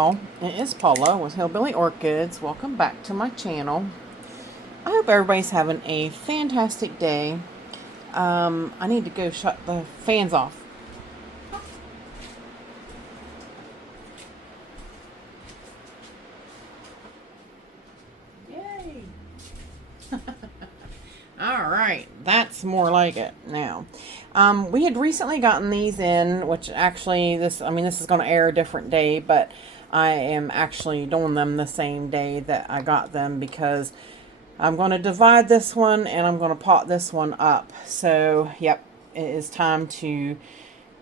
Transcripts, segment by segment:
y'all, it is Paula with Hillbilly Orchids. Welcome back to my channel. I hope everybody's having a fantastic day. I need to go shut the fans off. Yay! Alright, that's more like it now. We had recently gotten these in, which actually this is going to air a different day, but I am actually doing them the same day that I got them because I'm going to divide this one and I'm going to pot this one up. So, yep, it is time to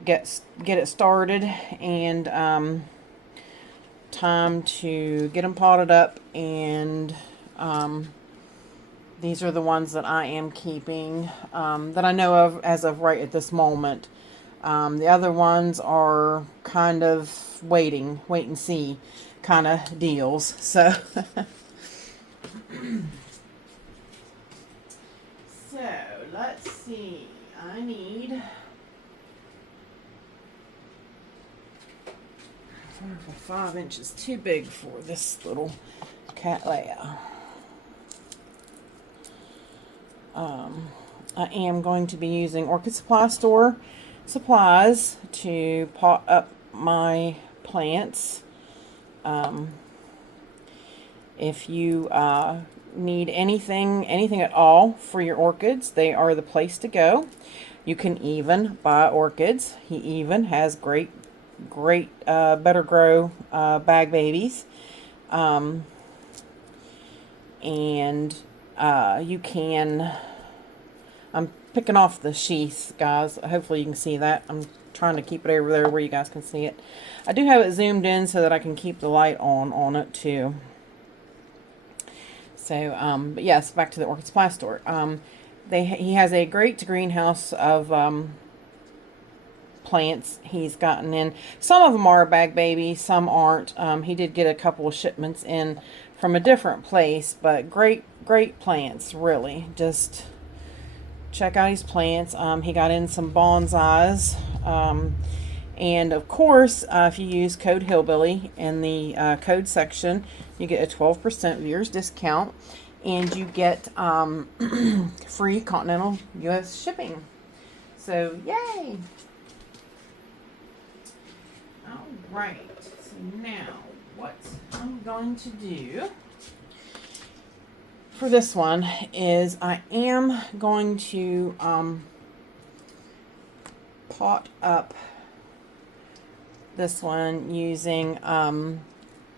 get it started and time to get them potted up, and these are the ones that I am keeping, that I know of as of right at this moment. The other ones are kind of wait and see kind of deals. So, so let's see. I need 5 inches too big for this little cattleya. I am going to be using Orchid Supply Store Supplies to pot up my plants. If you need anything at all for your orchids, they are the place to go. You can even buy orchids. He even has great Better Grow bag babies. And you can, I'm picking off the sheaths, guys. Hopefully you can see that. I'm trying to keep it over there where you guys can see it. I do have it zoomed in so that I can keep the light on it too. So, but yes, back to the Orchid Supply Store. He has a great greenhouse of plants he's gotten in. Some of them are bag babies, some aren't. He did get a couple of shipments in from a different place, but great plants, really. Just check out his plants. He got in some bonsais, and of course, if you use code Hillbilly in the code section, you get a 12% viewers discount, and you get free continental U.S. shipping. So, yay! Alright, so now what I'm going to do for this one is I am going to pot up this one using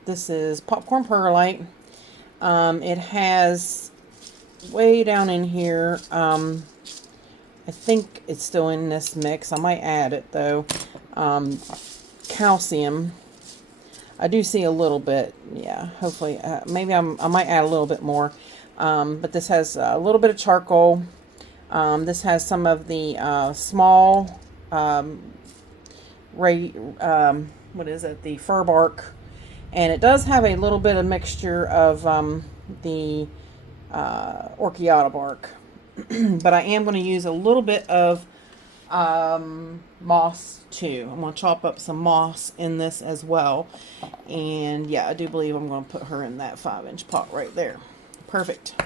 this is popcorn perlite. It has way down in here, I think it's still in this mix. I might add it though. Calcium. I do see a little bit. Yeah, hopefully maybe I might add a little bit more. But this has a little bit of charcoal. This has some of the small what is it? The fir bark, and it does have a little bit of mixture of the orchiata bark. But I am going to use a little bit of moss too. I'm going to chop up some moss in this as well. And yeah, I do believe I'm going to put her in that 5-inch pot right there. Perfect.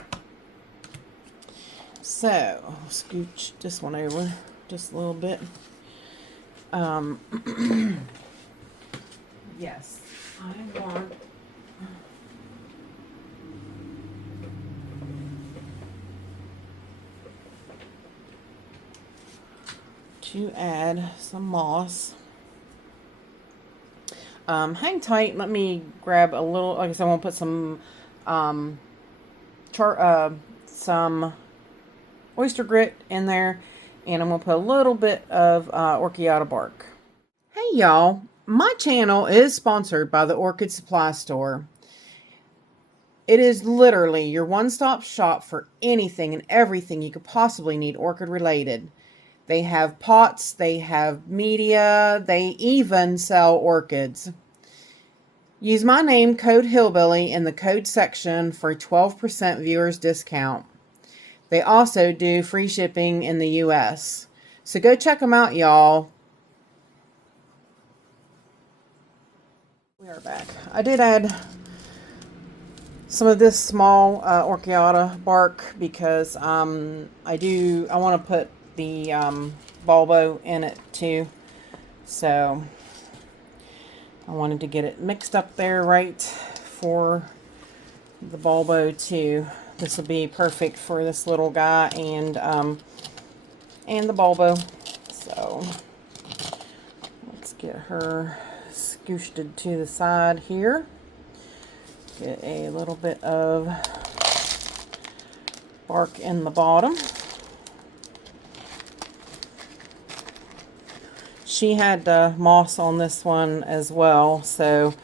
So, scooch this one over just a little bit. Yes, I want to add some moss. Hang tight. Let me grab a little. Like I said, I'm gonna put some some oyster grit in there, and I'm gonna put a little bit of orchiata bark. Hey y'all, my channel is sponsored by the Orchid Supply Store. It is literally your one-stop shop for anything and everything you could possibly need orchid related. They have pots, they have media, they even sell orchids. Use my name, code Hillbilly, in the code section for a 12% viewers discount. They also do free shipping in the U.S. So go check them out, y'all. We are back. I did add some of this small orchiata bark because I want to put the bulbo in it too. So I wanted to get it mixed up there right for the bulbo too. This will be perfect for this little guy and the bulbo. So let's get her scooshed to the side here. Get a little bit of bark in the bottom. She had moss on this one as well, so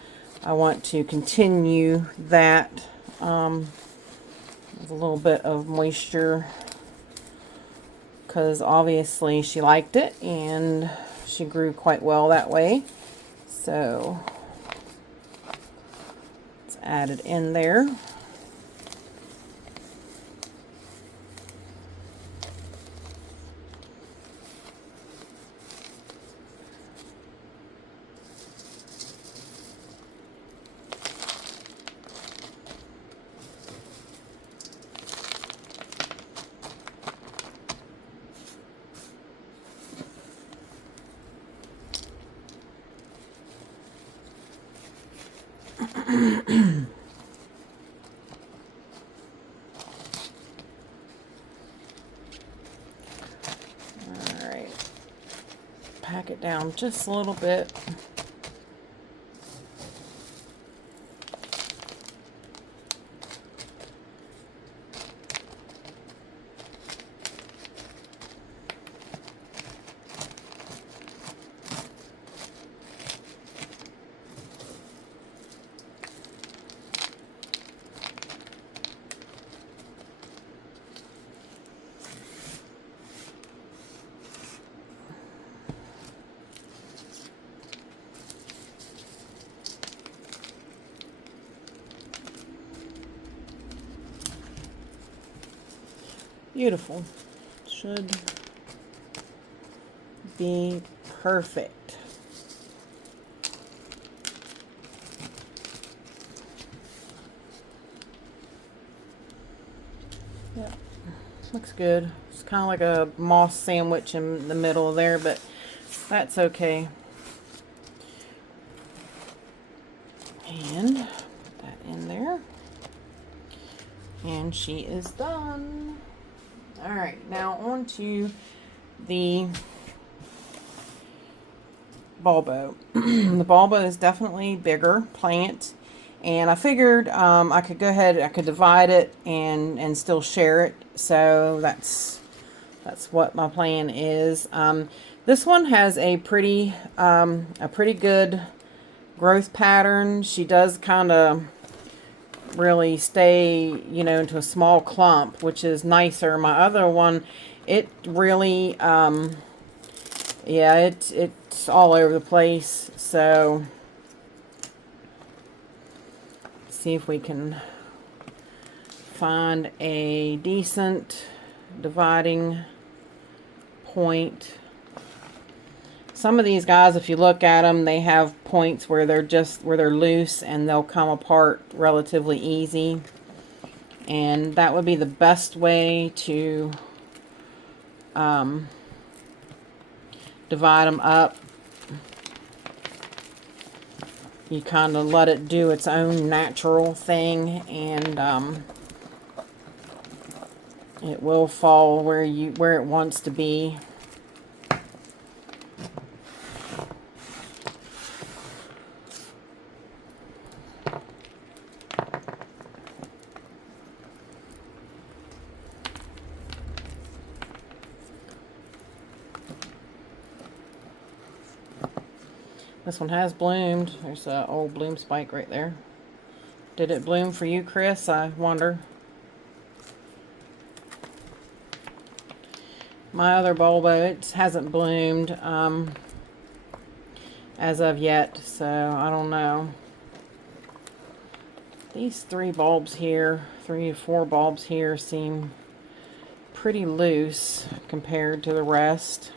I want to continue that with a little bit of moisture, because obviously she liked it and she grew quite well that way. So let's add it in there. Alright, pack it down just a little bit. Beautiful. Should be perfect. Yeah, looks good. It's kind of like a moss sandwich in the middle there, but that's okay. And put that in there. And she is done. All right, now on to the bulbo. The bulbo is definitely bigger plant, and I figured I could go ahead, I could divide it and still share it. So that's what my plan is. This one has a pretty good growth pattern. She does kind of really stay, you know, into a small clump, which is nicer. My other one, it really, yeah, it's all over the place. So see if we can find a decent dividing point. Some of these guys, if you look at them, they have points where they're loose and they'll come apart relatively easy. And that would be the best way to divide them up. You kind of let it do its own natural thing, and it will fall where it wants to be. This one has bloomed. There's an old bloom spike right there. Did it bloom for you, Kris? I wonder. My other bulbo, it hasn't bloomed as of yet, so I don't know. These three bulbs here, 3 or 4 bulbs here, seem pretty loose compared to the rest.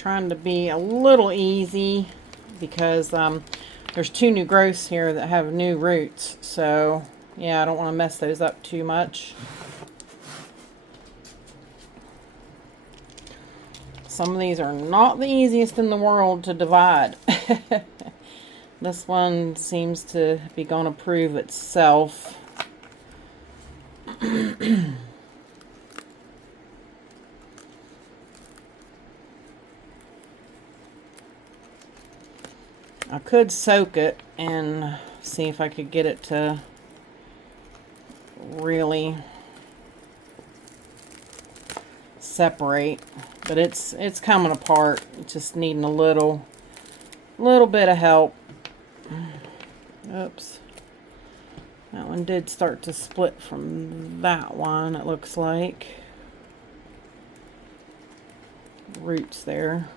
trying to be a little easy because there's 2 new growths here that have new roots. So yeah, I don't want to mess those up too much. Some of these are not the easiest in the world to divide. This one seems to be going to prove itself. I could soak it and see if I could get it to really separate, but it's coming apart. It's just needing a little bit of help. Oops. That one did start to split from that one, it looks like. Roots there.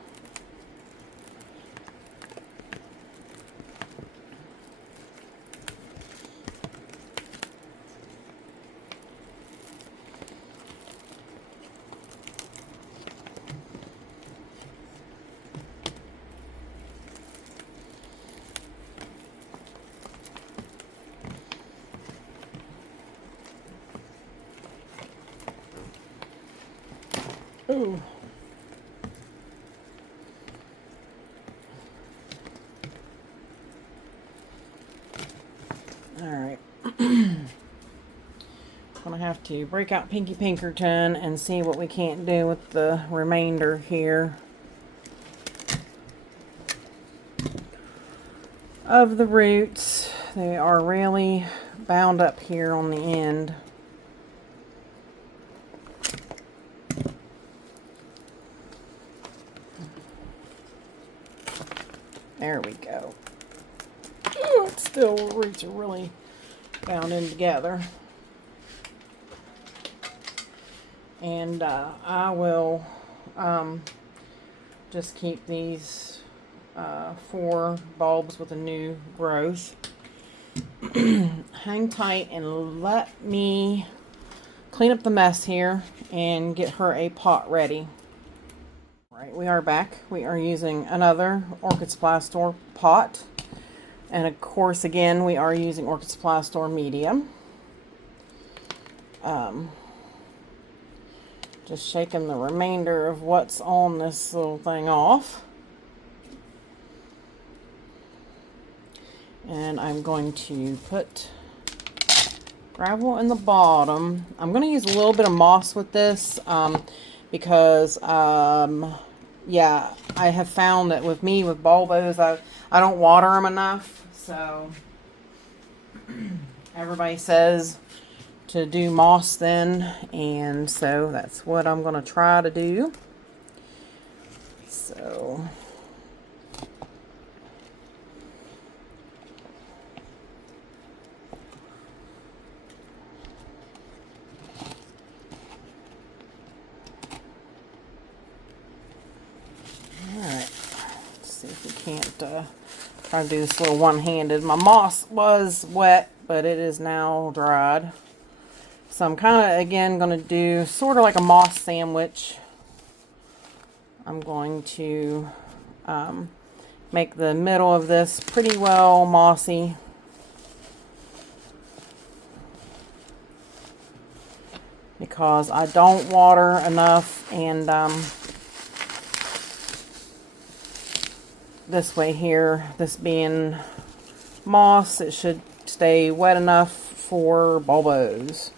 Ooh. Alright. Gonna have to break out Pinky Pinkerton and see what we can't do with the remainder here of the roots. They are really bound up here on the end. There we go. Ooh, it's still, roots are really bound in together. And I will just keep these 4 bulbs with a new growth. Hang tight and let me clean up the mess here and get her a pot ready. Right, we are back. We are using another Orchid Supply Store pot. And of course, again, we are using Orchid Supply Store medium. Just shaking the remainder of what's on this little thing off. And I'm going to put gravel in the bottom. I'm going to use a little bit of moss with this because yeah, I have found that with bulbos, I don't water them enough. So everybody says to do moss then, and so that's what I'm going to try to do. So can't try to do this little one-handed. My moss was wet, but it is now dried. So I'm kind of, again, going to do sort of like a moss sandwich. I'm going to make the middle of this pretty well mossy. Because I don't water enough, and this way here, this being moss, it should stay wet enough for bulbos.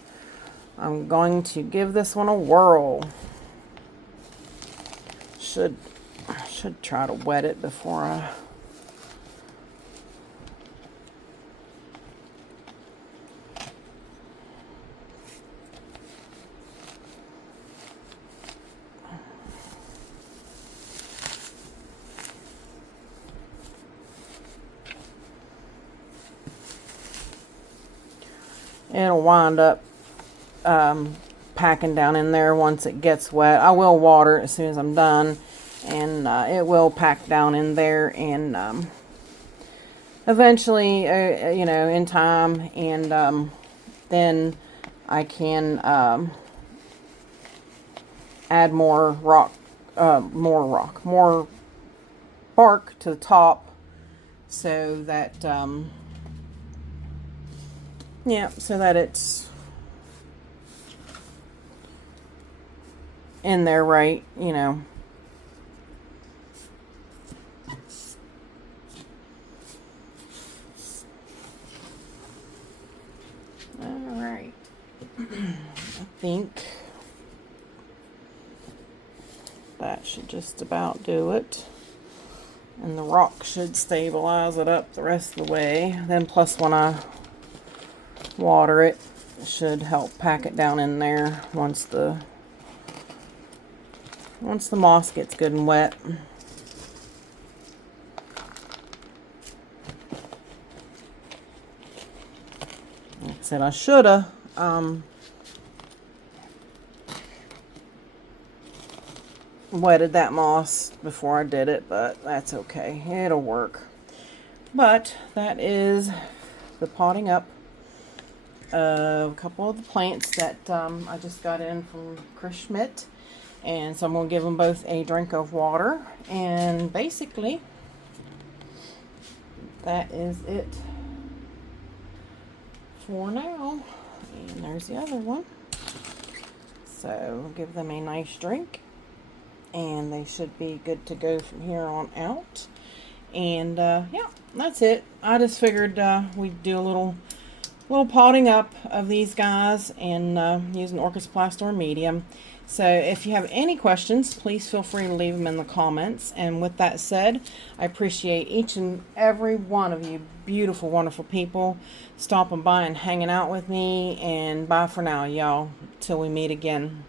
I'm going to give this one a whirl. Should try to wet it before I it'll wind up packing down in there once it gets wet. I will water it as soon as I'm done, and it will pack down in there, and eventually, you know, in time, and then I can add more rock more bark to the top, so that yeah, so that it's in there right, you know. All right. I think that should just about do it. And the rock should stabilize it up the rest of the way. Then plus when I water it, it should help pack it down in there once the moss gets good and wet. Like I said, I should have wetted that moss before I did it, but that's okay. It'll work. But that is the potting up of a couple of the plants that I just got in from Kris Schmidt. And so I'm going to give them both a drink of water. And basically, that is it for now. And there's the other one. So I'll give them a nice drink. And they should be good to go from here on out. And yeah, that's it. I just figured we'd do a little potting up of these guys and using Orchid Supply Store medium. So if you have any questions, please feel free to leave them in the comments. And with that said, I appreciate each and every one of you beautiful, wonderful people stopping by and hanging out with me. And bye for now, y'all. Till we meet again.